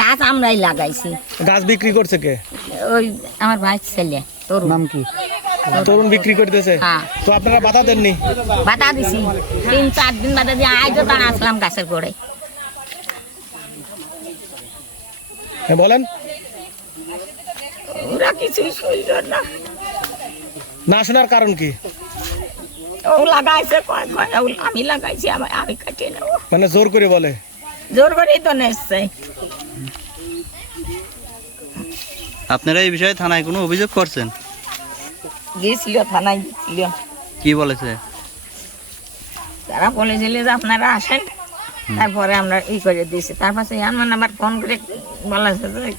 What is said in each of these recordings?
গাছ আমরাই লাগাইছি। গাছ বিক্রি করছে কে? ওই আমার ভাই ছেলে তরুণ। নাম কি? তরুণ বিক্রি করতেছে। হ্যাঁ। তো আপনারা বাধা দেননি? বাতা দিছি। তিন চার দিন বাদে দিয়ে আজও তারা আসলাম গাছের গোড়ে হ্যাঁ বলেন। ওরা কিছুই শুনল না। না শোনার কারণ কি? ও লাগাইছে আমি লাগাইছি আমি আমি কাটিয়ে নেব। মানে জোর করে বলে। জোর করেই তো নেসছে আপনারা এই বিষয়ে থানায় কোনো অভিযোগ করছেন? গেছিল থানায় গেছিল। কি বলেছে? তারা বলেছিল যে আপনারা আসেন তারপরে আমরা ই করে দিয়েছি। তারপরে এমন আবার ফোন করে বলেছে যে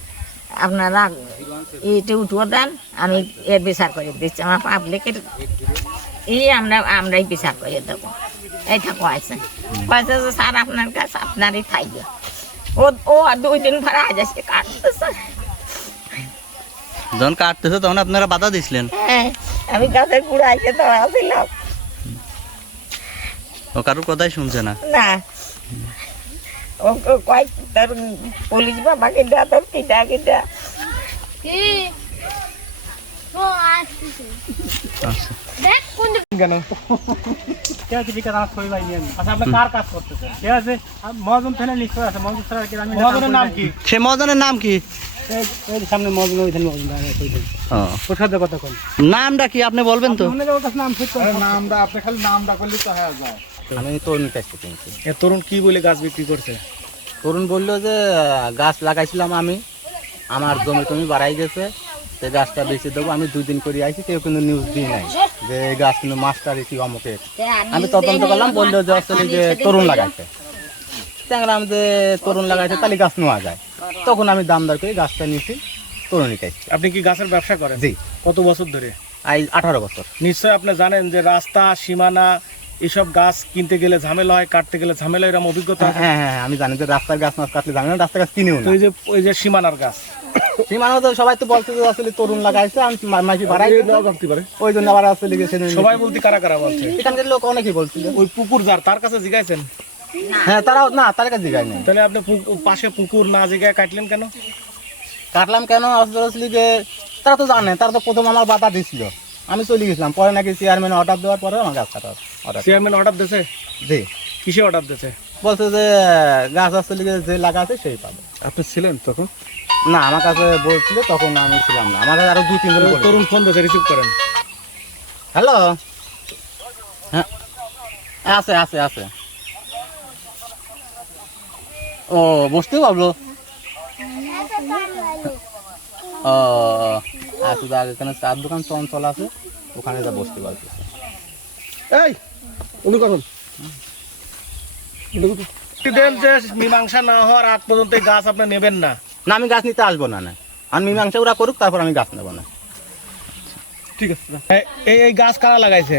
আপনারা এইটা উঠিয়ে দেন আমি এর বিচার করে দিচ্ছি। আমার পাবলিকের এই আমরা আমরাই বিচার করে দেবো। এইটা কয়েছে। কয়েছে যে স্যার আপনার কাছে আপনারই থাকবে। ও ও দুই দিন পরে আজ এসে কাটতেছে যখন কাটতেছে তখন আপনারা বাধা দিছিলেন? হ্যাঁ আমি গাছের গুঁড়া এসে দাঁড়াছিলাম ও কারোর কথাই শুনছে না। না। ও ও কয় তোর পুলিশ বাবাকে দেয়া তোর কিটা কিটা কি? ও আচ্ছা। দেখ কোন কেন? ঠিক আছে ঠিক আমার ছবি ভাই নিয়ে আচ্ছা আপনি কার কাজ করতেছেন? ঠিক আছে মহাজন থানা নিশ্চয় আছে মহাজন ছাড়া কি আমি মহাজনের নাম কি? সে মহাজনের নাম কি? সামনে মহাজন ওইখানে মহাজন দাঁড়িয়ে আছে, ওইখানে। ও। ওর সাথে কথা কোন। নামটা কি আপনি বলবেন তো? ওর কাছে নাম ঠিক আমি তরুণ কাছ কিনছি এ তরুণ কি বলে গাছ বিক্রি করছে? তরুণ বলল যে গাছ লাগাইছিলাম আমি। আমার জমি টমি বাড়াই গেছে। সে গাছটা বেঁচে দেবো আমি দুই দিন করে আইছি কেউ কিন্তু নিউজ দিই নাই যে এই গাছ কিন্তু মাস্টার কি অমুকে। আমি তদন্ত করলাম বলল যে আসলে যে তরুণ লাগাইছে। দেখলাম যে তরুণ লাগাইছে তাহলে গাছ নেওয়া যায়। তখন আমি দাম দর করে গাছটা নিয়েছি তরুণী খাইছি আপনি কি গাছের ব্যবসা করেন? জি। কত বছর ধরে? আই আঠারো বছর। নিশ্চয় আপনি জানেন যে রাস্তা সীমানা এসব গাছ কিনতে গেলে ঝামেলা হয় কাটতে গেলে ঝামেলা এরকম অভিজ্ঞতা হ্যাঁ হ্যাঁ হ্যাঁ, আমি জানি যে রাস্তার গাছ মাছ কাটলে জানি না রাস্তার গাছ কিনেও এই যে ওই যে সীমানার গাছ। সীমানা তো সবাই তো বলছে আসলে তরুণ লাগাইছে আমি মাইকি বাড়াই ওই জন্য আবার আসলে গেছে সবাই বলতে কারা কারা বলছে? এখানকার লোক অনেকেই বলছিল। ওই পুকুর যার তার কাছে জিগাইছেন? হ্যাঁ তারাও না তার কাছে জিগায় নেই। তাহলে আপনি পাশে পুকুর না জিগায় কাটলেন কেন? কাটলাম কেন? আসলে যে তারা তো জানে তারা তো প্রথম আমার বাধা দিছিল। আমি চলে গেছিলাম পরে নাকি চেয়ারম্যান অর্ডার দেওয়ার পরে আমার গাছ কাটার অর্ডার চেয়ারম্যান অর্ডার দিয়েছে? জি। কিসে অর্ডার দিয়েছে? বলছে যে গাছ আসলে যে লাগা আছে সেই পাবে। আপনি ছিলেন তখন? না আমার কাছে বলছিল তখন আমি ছিলাম না। আমার কাছে আরও দুই তিনজন তরুণ ফোন দিয়েছে রিসিভ করেন। হ্যালো? হ্যাঁ। আছে আছে আছে। ও বসতেও পারল? ও আচ্ছা দাদা এখানে চার দোকান চঞ্চল আছে ওখানে যা বসতে পারবে এই অনুকরণ দেন যে মীমাংসা না হওয়ার আগ পর্যন্ত গাছ আপনি নেবেন না। না, আমি গাছ নিতে আসব না না। আমি মীমাংসা ওরা করুক, তারপর আমি গাছ নেব না। ঠিক আছে, এই এই গাছ কারা লাগাইছে?